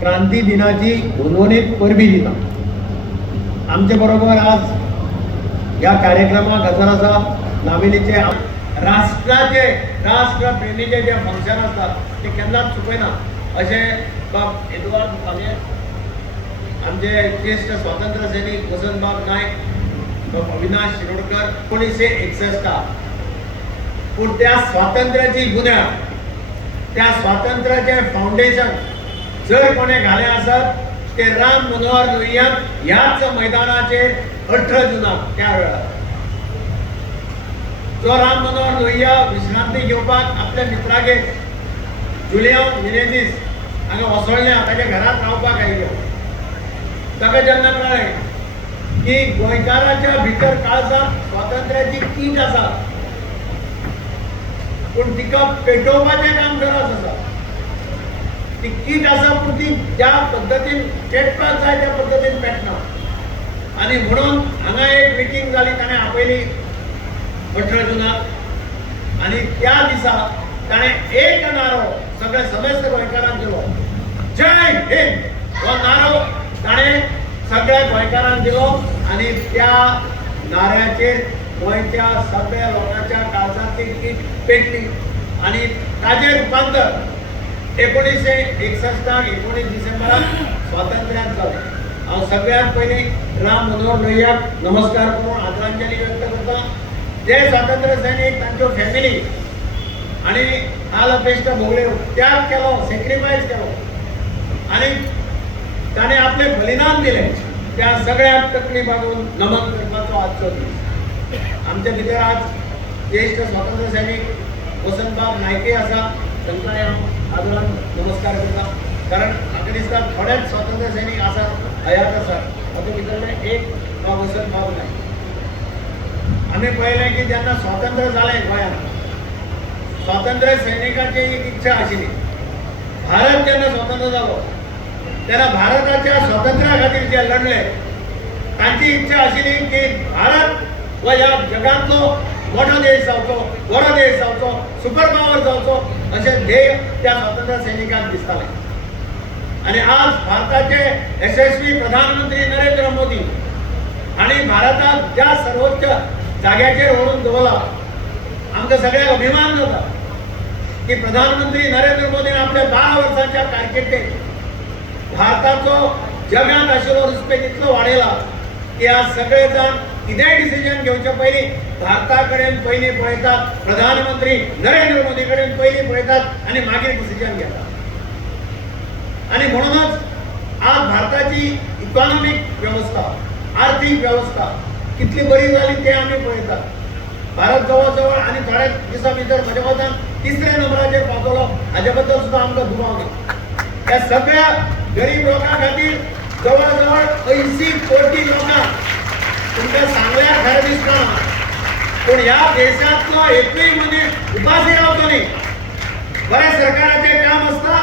क्रांती दिनाची घुनवणीत परबी दिता आमचे बरोबर आज या कार्यक्रमाक हजर आसा नावेलीचे राष्ट्राचे राष्ट्रप्रेमीचे जे फंक्शन असतात ते केन्नाच चुकयना अशे बाब एडवर्ड फाले आमचे ज्येष्ठ स्वातंत्र्य सैनिक वसंतबाब नायक बाब अविनाश शिरोडकर 1961 पूण त्या स्वातंत्र्याची बुन्याद त्या स्वातंत्र्याचे फाउंडेशन जर कोणे घाले आसत ते राम मनोहर लोहिया ह्याच मैदानाचेर 18 जुनाक त्या वेळार जो राम मनोहर लोहिया विश्रांती घेवपाक आपल्या मित्रागे जुलियन मिनेझीस हांगा वसोळ्या ताच्या घरात रावपाक आयिल्लो ताका जेन्ना कळ्ळें की गोंयकाराच्या भितर काळजांत स्वातंत्र्याची कीट आसा पूण तिका पेटोवपाचें काम गरज आसा ती कीट आसा पूण ती ज्या पद्दतीन पेटपाक जाय त्या पद्दतीन पेटना आनी म्हणून हांगा एक मिटींग जाली ताणें आपयली 18 जुनाक आनी त्या दिसा ताणें एक नारो सगळे समस्त गोंयकारांक दिलो जय हिंद हो नारो ताणें सगळ्या गोंयकारांक दिलो आनी त्या नाऱ्याचेर गोंयच्या सगळ्या लोकांच्या काळजांतली कीट पेटली आनी ताजें रुपांतर 1961 19 डिसेंबराक स्वातंत्र्याक जालें हांव सगळ्यात पयलीं राम मनोहर लोहियाक नमस्कार करून आदरांजली व्यक्त करता जे स्वातंत्र्य सैनीक तांच्यो फॅमिली आनी हाल अपेश्ट भोगल्यो त्याग केलो सॅक्रिफायस केलो आनी ताणें आपलें बलिदान दिलें त्या सगळ्याक तकली बागून नमन करपाचो आजचो दीस आमच्या भितर आज ज्येष्ठ स्वातंत्र्य सैनीक वसंतबाब नायके आसा तांकांय हांव आदरान नमस्कार करता कारण म्हाका दिसता थोडेच स्वातंत्र्य सैनीक आसात हयात आसात तातूंत भितरले एक वसंतबाब नायक आमी पळयलें की जेन्ना स्वातंत्र्य जालें गोंयांत स्वातंत्र्य सैनिकाची एक इच्छा आशिल्ली भारत जेन्ना स्वतंत्र जालो तेन्ना भारताच्या स्वातंत्र्या खातीर जे लढले तांची इच्छा आशिल्ली की भारत हो ह्या जगांतलो मोठो देश जावचो बरो देश जावचो सुपर पावर जावचो अशें ध्येय त्या स्वातंत्र्य सैनिकांक दिसतालें आनी आज भारताचे यशस्वी प्रधानमंत्री नरेंद्र मोदी हांणी भारताक ज्या सर्वोच्च जाग्याचेर व्हरून दवरला आमकां सगळ्यांक अभिमान जाता की प्रधानमंत्री नरेंद्र मोदीन आपल्या 12 वर्सांच्या कारकिर्दीत भारताचो जगांत आशिल्लो रिस्पेक्ट इतलो वाडयला की आज सगळे जाण कितेंय डिसिजन घेवचे पयलीं भारता कडेन पयलीं पळयतात प्रधानमंत्री नरेंद्र मोदी कडेन पयलीं पळयतात आनी मागीर डिसिजन घेतात आनी म्हणूनच आज भारताची इकॉनॉमिक व्यवस्था आर्थीक व्यवस्था कितली बरी जाली ते आमी पळयतात भारत जवळ जवळ आनी थोड्या दिसा भितर म्हज्या मतान 3ऱ्या नंबराचेर पावतलो हाचे बद्दल सुद्दां आमकां दुबाव ना ह्या सगळ्या गरीब लोकां खातीर जवळ जवळ 80 कोटी लोकांक तुमकां सांगल्यार खरें दिसना पूण ह्या देशांतलो एकूय मनीस उपाशी रावचो न्ही बऱ्या सरकाराचें काम आसता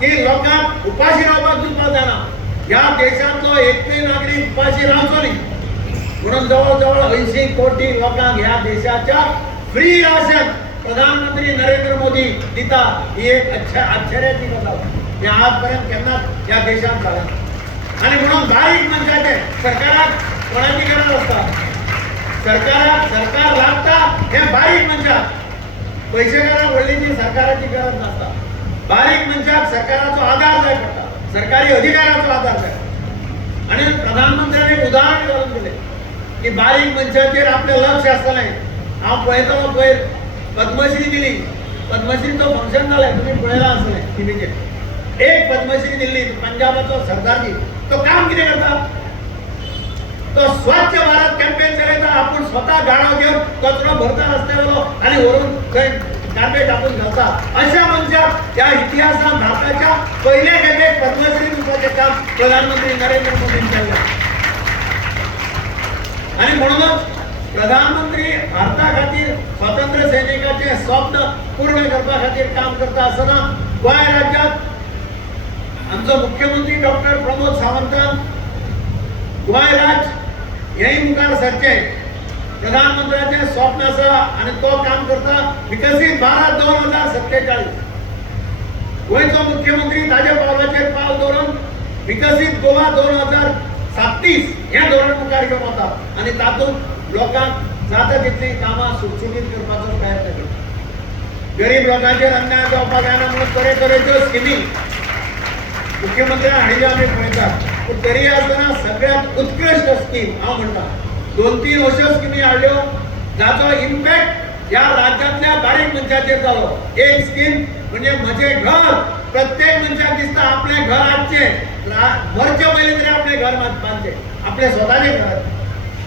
की लोकांक उपाशी रावपाक दिवपाक जायना ह्या देशांतलो एकूय नागरीक उपाशी रावचो न्ही म्हणून जवळ जवळ 80 कोटी लोकांक ह्या देशाच्या फ्री राशन प्रधानमंत्री नरेंद्र मोदी दिता ही एक आश्चर्याची गजाल हे आजपर्यंत केन्नाच ह्या देशांत जालें आनी म्हणून बारीक मनशाचे सरकाराक कोणाची गरज आसता सरकाराक सरकार लागता हे बारीक मनशाक पयशेकाराक व्हडलीची सरकाराची गरज नासता बारीक मनशाक सरकाराचो आधार जाय पडटा सरकारी अधिकाराचो आधार जाय आनी प्रधानमंत्र्यान एक उदाहरण घालून दिलें की बारीक मनशाचेर आपलें लक्ष आसतलें हांव पळयतालो पयर पद्मश्री दिली पद्मश्रीचो फंक्शन जालें तुमी पळयलां आसतलें टीव्हीचेर एक पद्मश्री दिल्ली पंजाबाचो सरदारजी तो काम कितें करता तो स्वच्छ भारत कॅम्पेन चलयता आपूण स्वता गाडो घेवन कचरो भरता रस्त्यावेलो आनी व्हरून थंय गार्बेज टाकून घालता अशा मनशाक ह्या इतिहासांत भारताच्या पयले खेपेक पद्मश्री दिवपाचें काम प्रधानमंत्री नरेंद्र मोदीन केलें आनी म्हणूनच प्रधानमंत्री भारता खातीर स्वातंत्र्य सैनिकाचे स्वप्न पूर्ण करपा खातीर काम करता आसतना गोंय राज्यांत आमचो मुख्यमंत्री डॉक्टर प्रमोद सावंतान गोंय राज्य हेंय मुखार सरचें प्रधानमंत्र्याचें स्वप्न आसा आनी तो काम करता विकसीत भारत 2047 गोंयचो मुख्यमंत्री ताजे पावलाचेर पावल विकसित गोवा 2037 हे धोरण मुखार घेवन वता आनी तातूंत लोकांक जाता तितली कामां सुटसुटीत करपाचो प्रयत्न केला. गरीब लोकांचेर अन्याय जावपाक जायना म्हणून तरेतरेच्यो स्किमी मुख्यमंत्र्यान हाडिल्ल्यो आमी पळयतात. पूण तरी आसतना सगळ्यांत उत्कृश्ट स्कीम हांव म्हणटा 2-3 अश्यो स्किमी हाडल्यो जाचो इम्पॅक्ट ह्या राज्यांतल्या बारीक मनशाचेर जालो. एक स्कीम म्हणजे म्हजें घर. प्रत्येक मनशाक दिसता आपलें घर हाडचें, मरचे पयलीं तरी आपलें घर बांदचें, आपलें स्वताचें घर.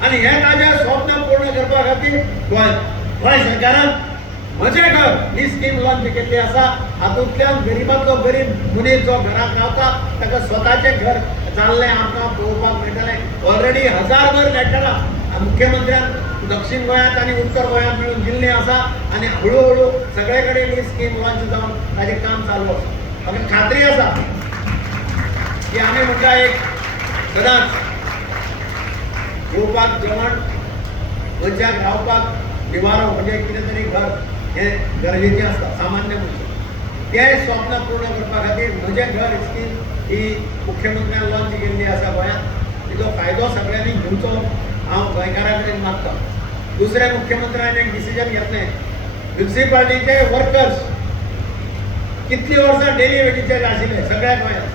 आनी हें ताजें स्वप्न पूर्ण करपा खातीर गोंय सरकारान म्हजें घर ही स्कीम लॉन्च केल्ली आसा. हातूंतल्यान गरीबांतलो गरीब मनीस जो घरांत रावता ताका स्वताचें घर जाल्लें आमकां पळोवपाक मेळटलें. ऑलरेडी 1000 घर मेळटलां मुख्यमंत्र्यान दक्षिण गोंयांत आनी उत्तर गोंयांत मेळून दिल्लीं आसा आनी हळू सगळे कडेन ही स्कीम लॉन्च जावन ताजें काम चालू आसा. म्हाका खात्री आसा की आमी म्हणटा एक सदांच जेवपाक जेवण, मनशाक रावपाक निवारो म्हणजे कितें तरी घर हें गरजेचें आसता सामान्य मनशाक. तें स्वप्न पूर्ण करपा खातीर म्हजें घर स्कीम ही मुख्यमंत्र्यान लॉन्च केल्ली आसा गोंयांत. तिचो फायदो सगळ्यांनी घेवचो हांव गोंयकारां कडेन मागता. दुसरे मुख्यमंत्र्यान एक डिसिजन घेतलें म्युन्सिपालिटीचे वर्कर्स कितलीं वर्सां डेली वेजीचेर आशिल्ले सगळ्या गोंयांत.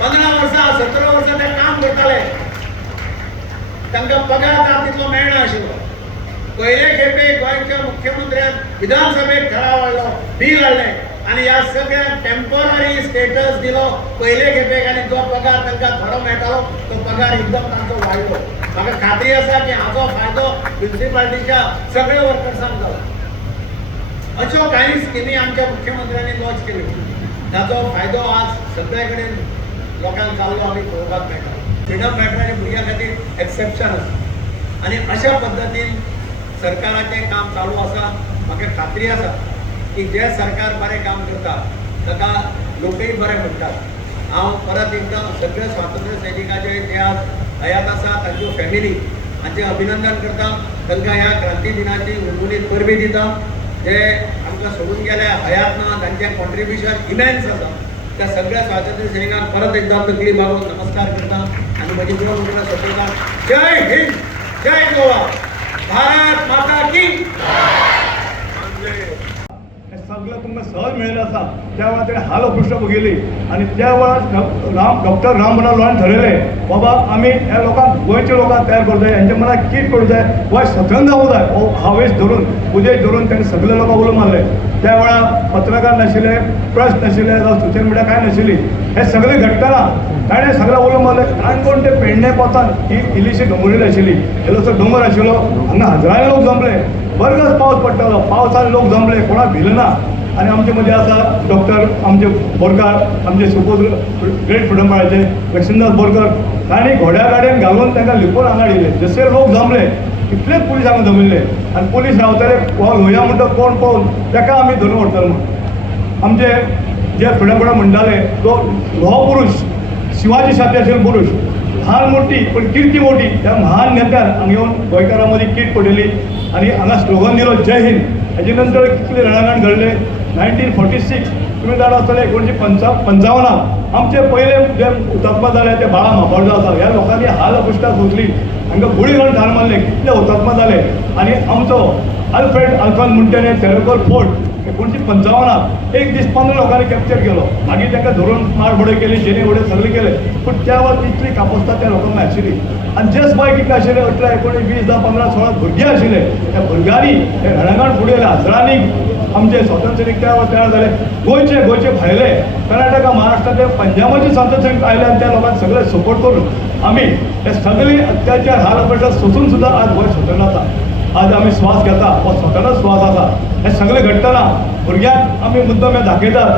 15 वर्सां 17 वर्सां ते काम करताले, तांकां पगार जाता तितलो मेळना आशिल्लो. पयले खेपे गोंयच्या मुख्यमंत्र्यान विधानसभेक ठराव हाडलो, बील हाडलें आनी ह्या सगळ्यांक टेम्पररी स्टेटस दिलो पयले खेपेक. आनी जो पगार तांकां थोडो मेळटालो तो पगार एकदम तांचो वाडलो. म्हाका खात्री आसा की हाचो फायदो म्युन्सिपालिटीच्या सगळ्या वर्कर्सांक जालो. अश्यो काही स्किमी आमच्या मुख्यमंत्र्यांनी लॉन्च केल्यो जाचो फायदो आज सगळे कडेन लोकांक जाल्लो आमी पळोवपाक मेळटा. फ्रिडम फायटरांच्या भुरग्यां खातीर एक्सेप्शन आसा आनी अशा पद्दतीन सरकाराचें काम चालू आसा. म्हाका खात्री आसा की जे सरकार बरें काम करता ताका लोकय बरें म्हणटात. हांव परत एकदा सगळे स्वातंत्र्य सैनिकांचे जे आज हयात आसा तांच्यो फॅमिली हांचें अभिनंदन करता. तांकां ह्या क्रांती दिनाची उर्बुलीत परबी दिता. जे आमकां सोडून गेले हयात ना तांचें कॉन्ट्रिब्युशन इमेन्स आसा. त्या सगळ्या स्वातंत्र्य सैनिकांक परत एकदा तकली मारून नमस्कार करता आनी म्हजी दोन उतरां सोंपयता. जय हिंद, जय गोवा, भारत माता की. सगळं तुमकां सहज मेळिल्लें आसा. त्या वेळार तेणें हाल अपुश्ट भोगिल्ली आनी त्या वेळार डॉक्टर राम मनोहर लोहियान ठरयलें बाबा आमी ह्या लोकांक गोंयच्या लोकांक तयार करूं जाय, हेंच्या मनाक कीट पडूं जाय, गोंय स्वतंत्र जावूं जाय हो हावेस धरून उदेश धरून तेणें सगळे लोकांक उलो मारले. त्या वेळार पत्रकार नाशिल्ले, प्रेस नाशिल्ले जावं सोशल मिडिया कांय नाशिल्ली. हे सगळें घडटना ताणें सगळें उलो मारलें. काणकोण ते पेडणे पोतान ही इल्लीशी दोंगुरिल्ली आशिल्ली. इल्लोसो दोंगर आशिल्लो, हांगा हजारांनी लोक जमले. बरगस पावस पडटालो, पावसान लोक जमले, कोणाक भिले ना. आनी आमचे मदीं आसा डॉक्टर आमचे बोरकार, आमचे सुपोज ग्रेट फ्रिडम फायटराचे लक्ष्मीदास बोरकर. तांणी घोड्या गाडयेन घालून तांकां लिपोवन हांगा हाडिल्ले. जशे लोक जमले कितलेच पुलीस हांगा जमिल्ले आनी पुलीस रावताले हो लोहिया म्हणटा कोण पळोवन ताका आमी धरून व्हरतले म्हणून. आमचे जे फ्रिडम फायटर म्हणटाले तो लोह पुरुश शिवाजी सारके आशिल्लो पुरुश, ल्हान मोठी पण किर्ती मोठी, त्या महान नेत्यान हांगा येवन गोंयकारां मदीं कीट पडिल्ली आनी हांगा स्लोगन दिलो जय हिंद. हेजे नंतर कितले रणांगण घडले. 1946 तुमी जाणा आसतले 1955 आमचे पयले जे हुतात्मा जाले ते बाळा म्हापडो आसा. ह्या लोकांनी हाल अपुश्टां सोंसली, हांकां गुळी घालून ठार मारले, कितले हुतात्मा जाले. आनी आमचो अल्फ्रेड मुंटेने सेरेब्रल फोर्ट 1955 एक दीस 15 लोकांनी कॅप्चर केलो. मागीर तांकां धरून मारबडय केली, जेणे वडे सगळे केले. पूण त्या वेळार तितली कापोस्ता त्या लोकांक आशिल्ली. आनी जेच बाय कितले आशिल्ले 18, 19, 20, 10, 15, 16 भुरगे आशिल्ले. त्या भुरग्यांनी हे रणांगण फुडें हजारांनी आमचे स्वातंत्र्य सैनीक त्या वेळार तयार जाले. गोंयचे भायले कर्नाटका, महाराष्ट्राचे, पंजाबाचे स्वातंत्र्य सैनीक आयले आनी त्या लोकांक सगळे सपोर्ट करून आमी हे सगळे अत्याचार हाल अपेक्षा सोसून सुद्दां आज गोंय स्वतंत्र आसा. आज आमी श्वास घेता हो स्वतंत्र श्वास आसा. हे सगळे घडटना भुरग्यांक आमी मुद्दम हे दाखयतात.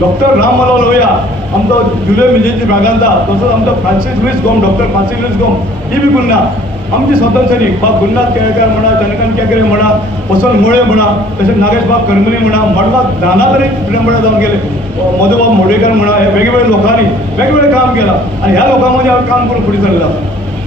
डॉक्टर राम मनोहर लोहिया आमचो जुलियो मिलिंद ब्रागांझा, तसोच आमचो फ्रांसीस लुईस गोम, डॉक्टर फ्रांसीस लुईस गोम ही बी गुन्ना आमची स्वातंत्र्य सैनीक बाब गुरुनाथ केळकर म्हणा, चंद्रकांत केकरे म्हणा, वसंत मोळे म्हणा, तशेंच नागेश बाब करमली म्हणा, मडगांव नाना तरी फ्रिडम फायटर जावन गेले. मधुबाब मोडेकर म्हणा, हे वेगवेगळ्या लोकांनी वेगवेगळें काम केलां आनी ह्या लोकां मदीं हांव काम करून फुडें सरला.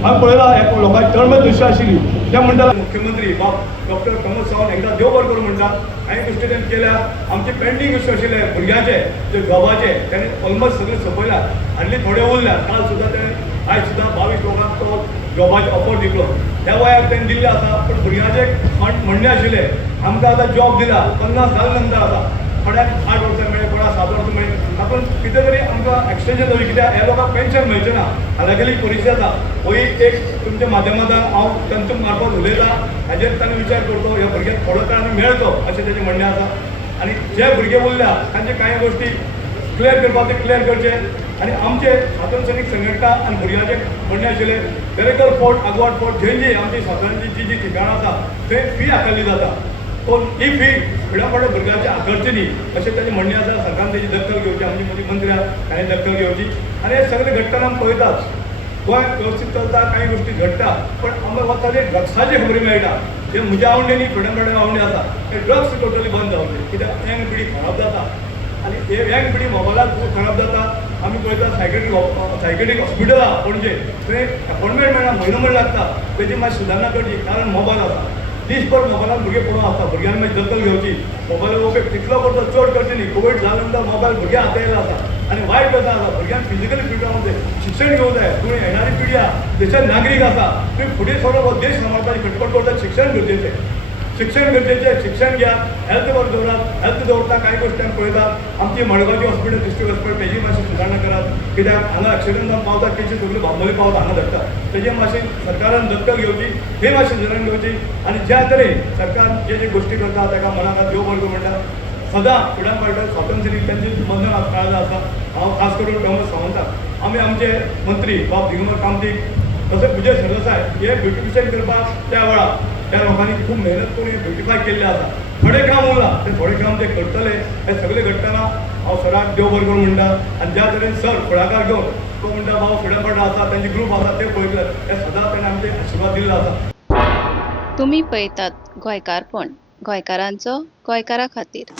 हांवें पळयलां हे लोकांची तळमळ दृश्य आशिल्ली. ते म्हणटाले मुख्यमंत्री बाब डॉक्टर प्रमोद सावंत हांकां देव बरें करूं म्हणटा कांय गोश्टी तेणें केल्या आमचे पेंडींग इश्यू आशिल्ले भुरग्यांचे जे जॉबाचे तेणें ऑलमोस्ट सगळे सोंपयला आनी थोडे उरल्या काल सुद्दां तेणें आयज सुद्दां 22 लोकांक तो जॉबाचे ऑफर दिलो त्या वयार तेणें दिल्ले आसा पूण भुरग्यांचे म्हणणे आशिल्ले आमकां आतां जॉब दिला 50 जाले नंतर आसा कोणाक 8 वर्सां मेळ्ळे कोणाक 7 वर्सां मेळ्ळे तातूंत कितें तरी आमकां एक्सटेंशन जावं कित्याक ह्या लोकांक पेन्शन मेळचें ना हालागेली परिस्थिती आसा होय एक तुमच्या माध्यमांतल्यान हांव तांचे मार्फत उलयतां हाजेर ताणें विचार करचो ह्या भुरग्यांक थोडो काळ आमी मेळचो अशें तेजें म्हणणें आसा आनी जे भुरगे उरल्या तांचे कांय गोश्टी क्लियर करपाक ते क्लियर करचे आनी आमचे स्वातंत्र्य सैनीक संघटना आनी भुरग्यांचे म्हणणें आशिल्लें दरेकर फोर्ट आगवाद फोर्ट जी आमची स्वातंत्र्याची जी ठिकाणां आसा थंय फी आकारली जाता पूण ही फी फुडाफुडें भुरग्यांची आकारची न्ही अशें ताचें म्हणणें आसा सरकारान तेजी दखल घेवची आमची मोदी मंत्री आसा ताणें दखल घेवची आनी हे सगळे घडटना आमी पळयताच गोंय वेवस्थीत चलता कांय गोश्टी घडटा पण आमकां वता ते ड्रग्साची खबरी मेळटा जे म्हज्या आवडीनी फुडें आवडी आसा ते ड्रग्स टोटली बंद जावचे कित्याक यंग पिढी खराब जाता आनी हे यंग पिढी मोबायलाक खूब खराब जाता आमी पळयता सायकेट्रीक हॉस्पिटल आहा पणजे थंय अपॉयंटमेंट मेळना म्हयनो लागता तेजी मातशी सुदारणां करची कारण मोबायल आसा दिसभर मोबायलान भुरगे पळोवंक आसता भुरग्यांनी मागीर दखल घेवची मोबायल उपयोग तितलो करता चड करचे न्ही कोवीड जाले नंतर मोबायल भुरग्यां हातायला आसा आनी वायट गजाल आसा भुरग्यांक फिजिकली फीट रावंक जाय शिक्षण घेवंक जाय तुवें येणारी पिढी आहा देशांत नागरीक आसा तुवें फुडें सगळो हो देश सांबाळपाची खटपट करता शिक्षण गरजेचें शिक्षण घ्या हेल्थ बरें दवरात हेल्थ दवरता कांय गोश्टी आमी पळयतात आमची मडगांवची हॉस्पिटल डिस्ट्रिक्ट हॉस्पिटल तेजी मातशी सुदारणां करात कित्याक हांगा एक्सिडंट जावन पावता केसी सगळी बांबोली पावता हांगा धरता तेजे मातशी सरकारान दखल घेवची हे मातशी सुदारण घेवची आनी ज्या तरेन सरकार जे गोश्टी करता ताका मनाक देव बरें करूं म्हणटा सदां फुडार पावटा स्वातंत्र्य त्यांची बंधन काळजां आसा हांव खास करून प्रमोद सावंताक आमी आमचे मंत्री बाब दिगंबर कामतीक तशेंच विजय सरदेसाय हे ब्युटिफिकेशन करपाक त्या वेळार त्या लोकांनी खूब मेहनत करून ब्युटिफाय केल्लें आसा थोडें काम उरलां तें थोडें काम ते करतले हे सगळे घडटना हांव सराक देव बरें करूं म्हणटा आनी ज्या तरेन सर फुडाकार घेवन तो म्हणटा बाबा फुडें पडटा आसा तेंचे ग्रूप आसा ते पळयतले हे सदां तेणें आमचे आशिर्वाद दिल्लो आसा. तुम्ही पळयतात गोंयकारपण गोंयकारांचो गोंयकारा खातीर.